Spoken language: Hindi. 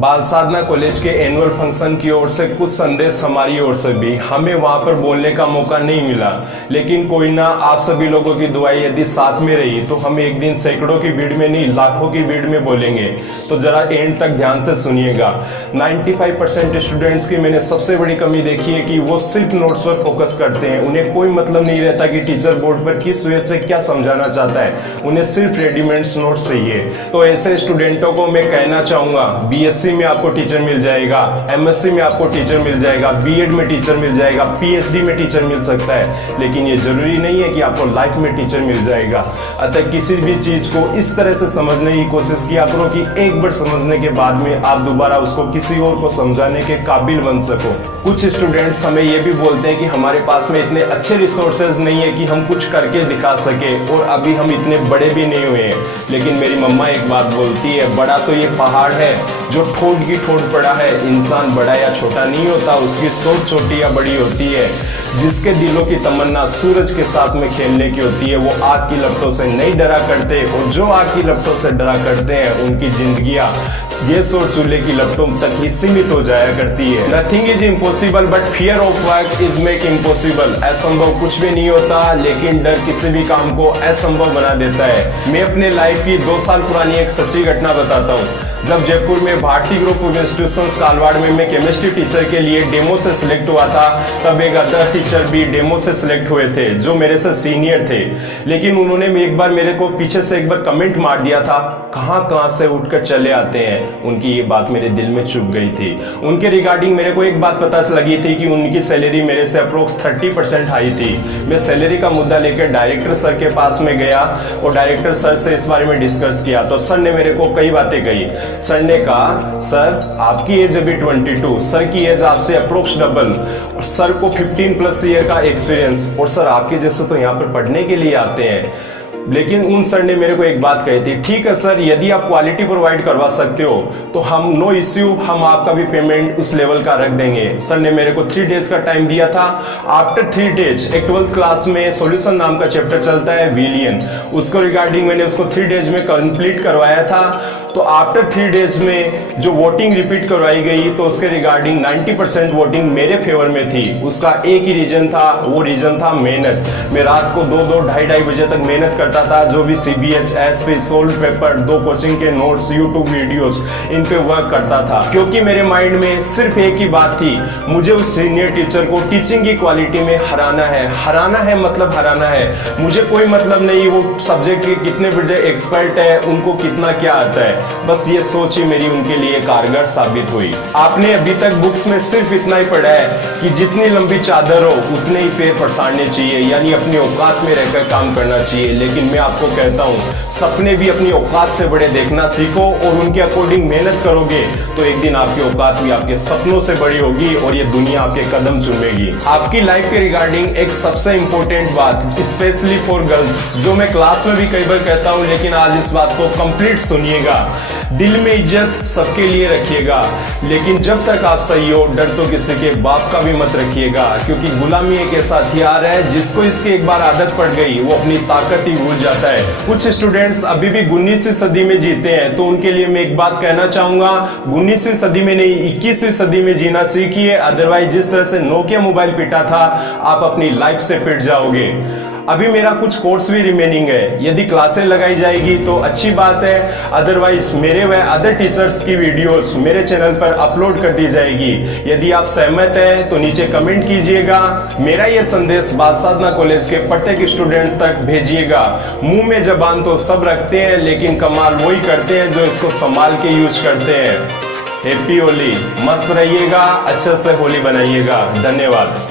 बाल साधना कॉलेज के एनुअल फंक्शन की ओर से कुछ संदेश हमारी ओर से भी। हमें वहां पर बोलने का मौका नहीं मिला, लेकिन कोई ना, आप सभी लोगों की दुआएं यदि साथ में रही तो हम एक दिन सैकड़ों की भीड़ में नहीं, लाखों की भीड़ में बोलेंगे। तो जरा एंड तक ध्यान से सुनिएगा। 95% स्टूडेंट्स की मैंने सबसे बड़ी कमी देखी है कि वो सिर्फ नोट्स पर फोकस करते हैं। उन्हें कोई मतलब नहीं रहता कि टीचर बोर्ड पर किस वजह से क्या समझाना चाहता है, उन्हें सिर्फ रेडीमेड नोट्स चाहिए। तो ऐसे स्टूडेंटों को मैं कहना चाहूंगा, बीएससी में आपको टीचर मिल जाएगा, एमएससी में आपको टीचर मिल जाएगा, बीएड में टीचर मिल जाएगा, पीएचडी में टीचर मिल सकता है, लेकिन ये जरूरी नहीं है कि आपको लाइफ में टीचर मिल जाएगा। अतः किसी भी चीज को इस तरह से समझने की कोशिश किया करो कि एक बार समझने के बाद में आप दोबारा उसको किसी और को समझाने के काबिल बन सको। कुछ स्टूडेंट्स हमें ये भी बोलते हैं कि हमारे पास में इतने अच्छे रिसोर्सेज नहीं है कि हम कुछ करके दिखा सके, और अभी हम इतने बड़े भी नहीं हुए हैं। लेकिन मेरी मम्मा एक बात बोलती है, बड़ा तो ये पहाड़ है जो ठोड की ठोड पड़ा है। इंसान बड़ा या छोटा नहीं होता, उसकी सोच छोटी या बड़ी होती है। जिसके दिलों की तमन्ना सूरज के साथ में खेलने की होती है, वो आग की लपटों से नहीं डरा करते, और जो आग की लपटों से डरा करते हैं उनकी जिंदगियां ये सौर चूल्हे की लपटों तक ही सीमित हो जाया करती है। Nothing is impossible but fear of work is make impossible. असंभव कुछ भी नहीं होता, लेकिन डर किसी भी काम को असंभव बना देता है। मैं अपने लाइफ की 2 साल पुरानी एक सच्ची घटना बताता हूँ। जब जयपुर में भारतीय ग्रुप ऑफ इंस्टीट्यूशंस कालवाड़ में मैं केमिस्ट्री टीचर के लिए डेमो से सिलेक्ट हुआ था, तब एक अदर टीचर भी डेमो से सिलेक्ट हुए थे जो मेरे से सीनियर थे। लेकिन उन्होंने एक बार मेरे को पीछे से एक बार कमेंट मार दिया था, कहाँ से उठकर चले आते हैं। उनकी ये बात मेरे दिल में चुभ गई थी। उनके रिगार्डिंग मेरे को एक बात पता लगी थी कि उनकी सैलरी मेरे से अप्रोक्स 30% हाई थी। मैं सैलरी का मुद्दा लेकर डायरेक्टर सर के पास में गया और डायरेक्टर सर से इस बारे में डिस्कस किया। तो सर ने मेरे को कई बातें कही। सर ने कहा, सर आपकी एज अभी 22, सर की एज आपसे अप्रोक्स डबल, और सर को 15+ ईयर का एक्सपीरियंस, और सर आपके जैसे तो यहाँ पर पढ़ने के लिए आते हैं। लेकिन उन सर ने मेरे को एक बात कही थी, ठीक है सर, यदि आप क्वालिटी प्रोवाइड करवा सकते हो तो हम नो इश्यू, हम आपका भी पेमेंट उस लेवल का रख देंगे। सर ने मेरे को 3 डेज का टाइम दिया था। आफ्टर 3 डेज, एक 12th क्लास में सॉल्यूशन नाम का चैप्टर चलता है विलियन, उसको रिगार्डिंग मैंने उसको 3 डेज में कंप्लीट करवाया था। तो आफ्टर 3 डेज में जो वोटिंग रिपीट करवाई गई, तो उसके रिगार्डिंग 90% वोटिंग मेरे फेवर में थी। उसका एक ही रीजन था, वो रीजन था मेहनत। मैं रात को 2-2, ढाई बजे तक मेहनत करता था, जो भी CBH, SP, solved paper, 2 coaching के नोट्स, यूट्यूब वीडियोस, इन पे वर्क करता था। क्योंकि मेरे माइंड में सिर्फ एक ही बात थी, मुझे उस सीनियर टीचर को टीचिंग की क्वालिटी में हराना है। हराना है मतलब हराना है। मुझे कोई मतलब नहीं वो सब्जेक्ट के कितने बड़े एक्सपर्ट है, उनको कितना क्या आता है। बस ये सोच ही मेरी उनके लिए कारगर साबित हुई। आपने अभी तक बुक्स में सिर्फ इतना ही पढ़ा है कि जितनी लंबी चादर हो उतने ही पैर पसारने चाहिए, यानी अपनी औकात में रहकर काम करना चाहिए। लेकिन मैं आपको कहता हूँ, सपने भी अपनी औकात से बड़े देखना सीखो, और उनके अकॉर्डिंग मेहनत करोगे तो एक दिन आपकी औकात भी आपके सपनों से बड़ी होगी और ये दुनिया आपके कदम चूमेगी। आपकी लाइफ के रिगार्डिंग एक सबसे इंपॉर्टेंट बात, स्पेशली फॉर गर्ल्स, जो मैं क्लास में भी कई बार कहता हूँ, लेकिन आज इस बात को कंप्लीट सुनिएगा। दिल में इज्जत सबके लिए रखिएगा, लेकिन जब तक आप सही हो, डर तो किसी के बाप का भी मत रखिएगा, क्योंकि गुलामी एक ऐसा हथियार है जिसको इसकी एक बार आदत पड़ गई वो अपनी ताकत ही भूल जाता है। कुछ स्टूडेंट्स अभी भी 19वीं सदी में जीते हैं, तो उनके लिए मैं एक बात कहना चाहूंगा, 19वीं सदी में नहीं, 21वीं सदी में जीना सीखिए। अदरवाइज जिस तरह से नोकिया मोबाइल पिटा था, आप अपनी लाइफ से पिट जाओगे। अभी मेरा कुछ कोर्स भी रिमेनिंग है, यदि क्लासें लगाई जाएगी तो अच्छी बात है, अदरवाइज मेरे व अदर टीचर्स की वीडियोस मेरे चैनल पर अपलोड कर दी जाएगी। यदि आप सहमत हैं तो नीचे कमेंट कीजिएगा। मेरा यह संदेश बाल साधना कॉलेज के प्रत्येक स्टूडेंट तक भेजिएगा। मुंह में जबान तो सब रखते हैं, लेकिन कमाल वही करते हैं जो इसको संभाल के यूज करते हैं। हैप्पी होली, मस्त रहिएगा, अच्छे से होली बनाइएगा। धन्यवाद।